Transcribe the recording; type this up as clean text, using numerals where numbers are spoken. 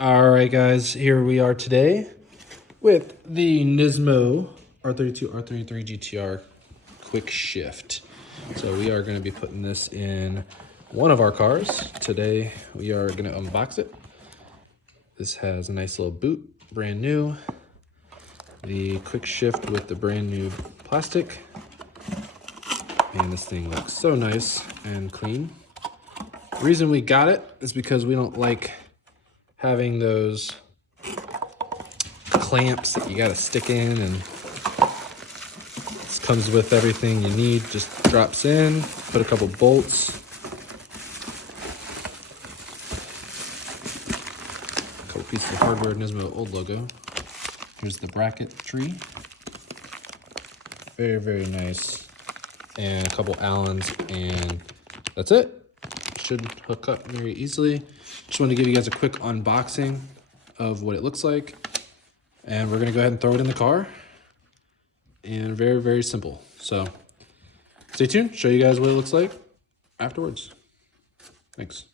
All right, guys, here we are today with the Nismo r32, r33 GTR quick shift. So we are going to be putting this in one of our cars. Today we are going to unbox it. This has a nice little boot, brand new. The quick shift with the brand new plastic. And this thing looks so nice and clean. The reason we got it is because we don't like having those clamps that you gotta stick in, and this comes with everything you need. Just drops in, put a couple bolts, a couple pieces of hardware, Nismo old logo. Here's the bracket tree. Very, very nice. And a couple Allens, and that's it. Should hook up very easily. Just wanted to give you guys a quick unboxing of what it looks like. And we're gonna go ahead and throw it in the car. And very, very simple. So stay tuned, show you guys what it looks like afterwards. Thanks.